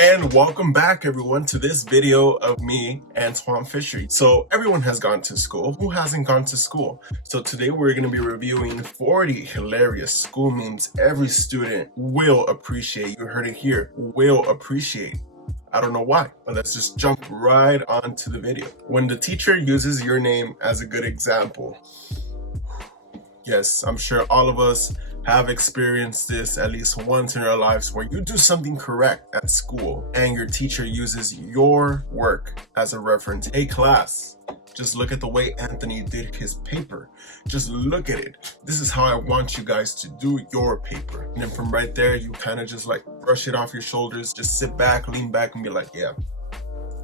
And welcome back everyone to this video of me, Antoine Fisher. So everyone has gone to school. Who hasn't gone to school? So today we're going to be reviewing 40 hilarious school memes every student will appreciate. You heard it here, will appreciate. I don't know why, but let's just jump right onto the video. When the teacher uses your name as a good example. Yes, I'm sure all of us have experienced this at least once in our lives where you do something correct at school and your teacher uses your work as a reference. Hey class, just look at the way Anthony did his paper. Just look at it. This is how I want you guys to do your paper. And then from right there, you kind of just like brush it off your shoulders, just sit back, lean back and be like, yeah,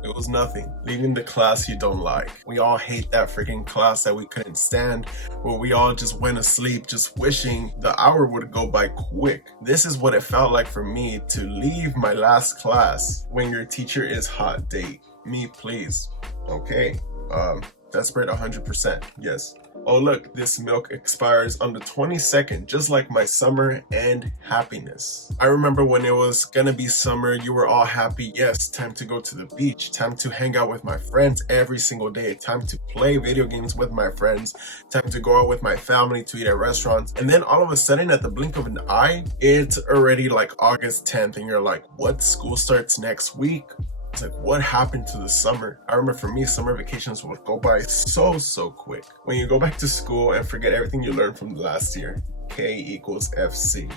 it was nothing. Leaving the class you don't like. We all hate that freaking class that we couldn't stand, where we all just went to sleep just wishing the hour would go by quick. This is what it felt like for me to leave my last class when your teacher is hot date. Me, please. Okay. Desperate 100%. Yes. Oh look, this milk expires on the 22nd, just like my summer and happiness. I remember when it was gonna be summer, you were all happy. Yes, time to go to the beach, time to hang out with my friends every single day, time to play video games with my friends, time to go out with my family to eat at restaurants. And then all of a sudden, at the blink of an eye, it's already like August 10th and you're like, what? School starts next week? It's like, what happened to the summer? I remember for me, summer vacations would go by so quick. When you go back to school and forget everything you learned from the last year, K equals FC.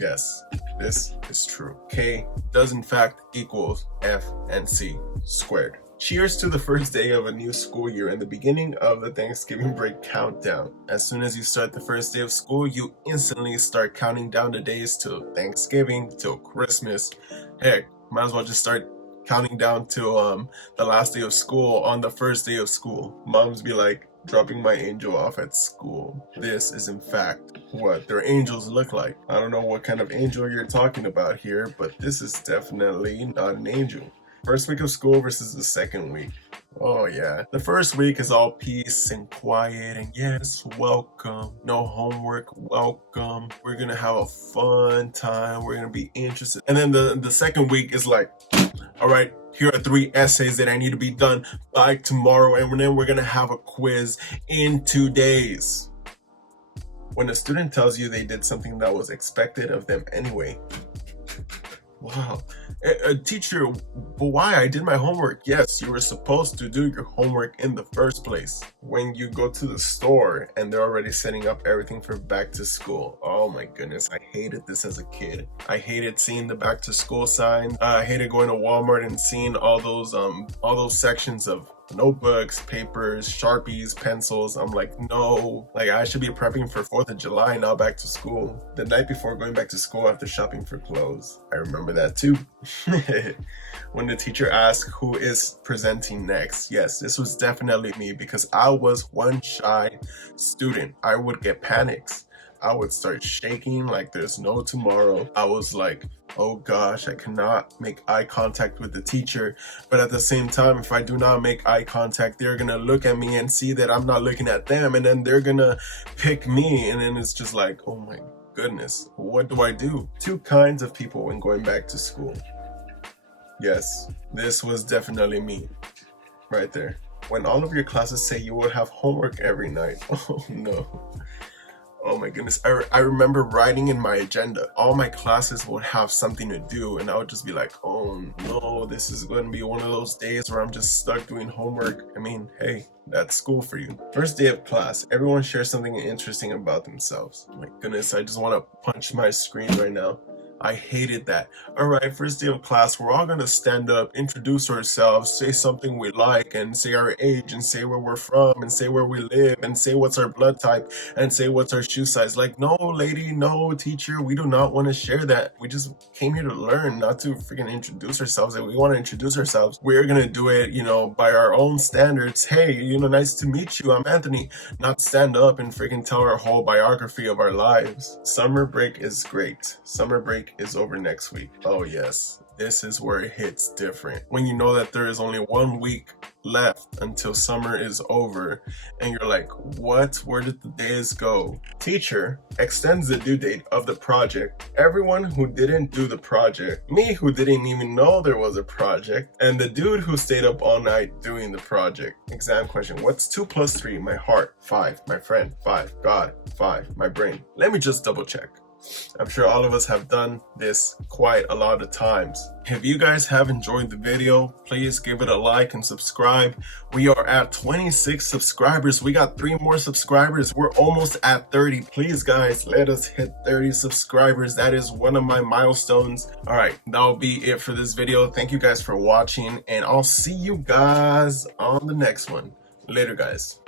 Yes, this is true. K does in fact equals F and C squared. Cheers to the first day of a new school year and the beginning of the Thanksgiving break countdown. As soon as you start the first day of school, you instantly start counting down the days till Thanksgiving, till Christmas. Heck, might as well just start counting down till the last day of school on the first day of school. Moms be like, dropping my angel off at school. This is in fact what their angels look like. I don't know what kind of angel you're talking about here, but this is definitely not an angel. First week of school versus the second week. Oh yeah. The first week is all peace and quiet and yes, welcome. No homework, welcome. We're gonna have a fun time. We're gonna be interested. And then the second week is like, all right, here are 3 essays that I need to be done by tomorrow. And then we're gonna have a quiz in 2 days. When a student tells you they did something that was expected of them anyway. Wow. A teacher, but why? I did my homework. Yes, you were supposed to do your homework in the first place. When you go to the store and they're already setting up everything for back to school. Oh my goodness, I hated this as a kid. I hated seeing the back to school signs. I hated going to Walmart and seeing all those sections of notebooks, papers, Sharpies, pencils. I'm like, no, like I should be prepping for 4th of July, not back to school. The night before going back to school after shopping for clothes. I remember that too. When the teacher asked who is presenting next. Yes, this was definitely me because I was one shy student. I would get panics. I would start shaking like there's no tomorrow. I was like, oh gosh, I cannot make eye contact with the teacher. But at the same time, if I do not make eye contact, they're gonna look at me and see that I'm not looking at them. And then they're gonna pick me. And then it's just like, oh my goodness, what do I do? 2 kinds of people when going back to school. Yes, this was definitely me right there. When all of your classes say you will have homework every night. Oh no. Oh my goodness, I remember writing in my agenda, all my classes would have something to do and I would just be like, oh no, this is going to be one of those days where I'm just stuck doing homework. I mean, hey, that's school for you. First day of class, everyone shares something interesting about themselves. Oh my goodness, I just want to punch my screen right now. I hated that. All right, first day of class, we're all gonna stand up, introduce ourselves, say something we like, and say our age, and say where we're from, and say where we live, and say what's our blood type, and say what's our shoe size. Like, no, lady, no, teacher, we do not want to share that. We just came here to learn, not to freaking introduce ourselves. If we want to introduce ourselves, we're gonna do it, by our own standards. Hey, nice to meet you, I'm Anthony. Not stand up and freaking tell our whole biography of our lives. Summer break is great. Summer break break is over next week. Oh yes, this is where it hits different. When you know that there is only 1 week left until summer is over and you're like, what? Where did the days go? Teacher extends the due date of the project. Everyone who didn't do the project, me who didn't even know there was a project, and the dude who stayed up all night doing the project. Exam question: what's 2 plus 3? My heart. 5. My friend. 5. God. 5. My brain. Let me just double check. I'm sure all of us have done this quite a lot of times. If you guys have enjoyed the video, please give it a like and subscribe. We are at 26 subscribers. We got 3 more subscribers. We're almost at 30. Please guys, let us hit 30 subscribers. That is one of my milestones. All right, that'll be it for this video. Thank you guys for watching, and I'll see you guys on the next one. Later guys.